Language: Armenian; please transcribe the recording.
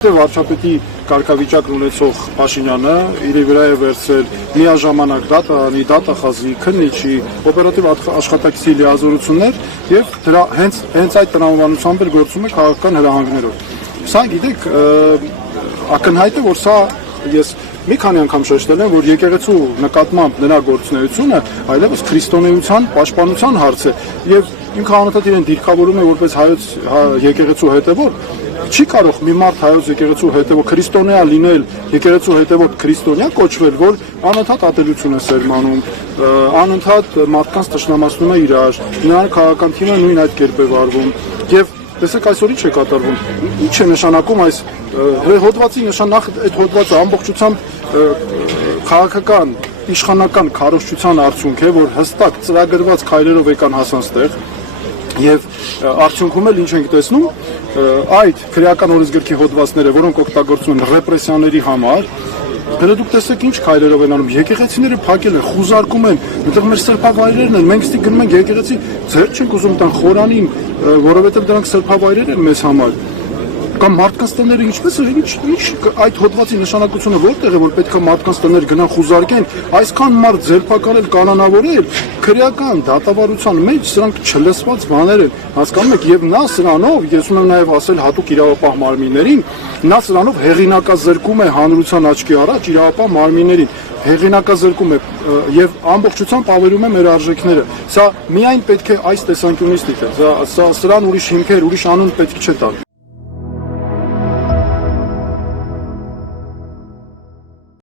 Վարչապետի կարգավիճակն ունեցող Փաշինյանը իր վրա է վերցրել միաժամանակ դատախազի, քննիչի, օպերատիվ աշխատակցի լիազորություններ եւ դրա հենց այդ տրամաբանությամբ էլ գործում է քաղաքական հրահանգներով։ Սա գիտեք, ակնհայտ է, որ սա ես մի քանի անգամ շեշտել եմ, որ եկեղեցու նկատմամբ նրա գործունեությունը այլևս քրիստոնեության պաշտպանության հարց է եւ ինքը անընդհատ իրեն դիրքավորում է որպես հայոց եկեղեցու հետևոր։ Չի կարող մի մարդ հայոց եկեղեցու հետևող քրիստոնյա լինել, եկեղեցու հետևող քրիստոնյա կոչվել, որ անընդհատ ատելություն է սերմանում, անընդհատ մարդկանց թշնամացնում է իրար, նրան քաղաքական թիմը նույն այդ կերպ է վարվում եւ տեսեք այսօր ինչ է կատարվում, ինչ է նշանակում այս հոդվածի նշանախ այդ հոդվածը ամբողջությամբ քաղաքական իշխանական քարոզչության արդյունք է, որ հստակ ծրագրված քայլերով եկան հասան ստեղ եւ արդյունքում էլ ինչ ենք տեսնում այդ քրեական օրենսգրքի հոդվածները, որոնք օգտագործվում են ռեպրեսիաների համար, դեռ դուք տեսեք ինչ քայլերով են անում, եկեղեցիները փակել են, խուզարկում են, այնտեղ մեր սրբավայրերն են, մենք ստի գնում ենք եկեղեցի, ձեր չենք ուզում տան խորանին, որովհետեւ դրանք սրբավայրեր են մեզ համար։ Կամ մարդկանց տները ինչպես է, ինչ այդ հոդվածի նշանակությունը որտեղ է, որ պետքա մարդկանց տներ գնան խուզարկեն, այսքան մարդ ձերբակալել, կանոնավորել, քրեական դատավարության մեջ սրանք չլսված բաներ են, հասկանում եք, եւ նա սրանով, ես ունեմ նաեւ ասել հատուկ իրավապահ մարմիններին, նա սրանով հեղինակազրկում է հանրության աչքի առաջ իրավապահ մարմիններին, հեղինակազրկում է եւ ամբողջությամբ ավերում է մեր արժեքները։ Սա միայն պետք է այս տեսանկյունից դիտել, սրան ուրիշ հիմքեր, ուրիշ անուն պետք չէ տալ։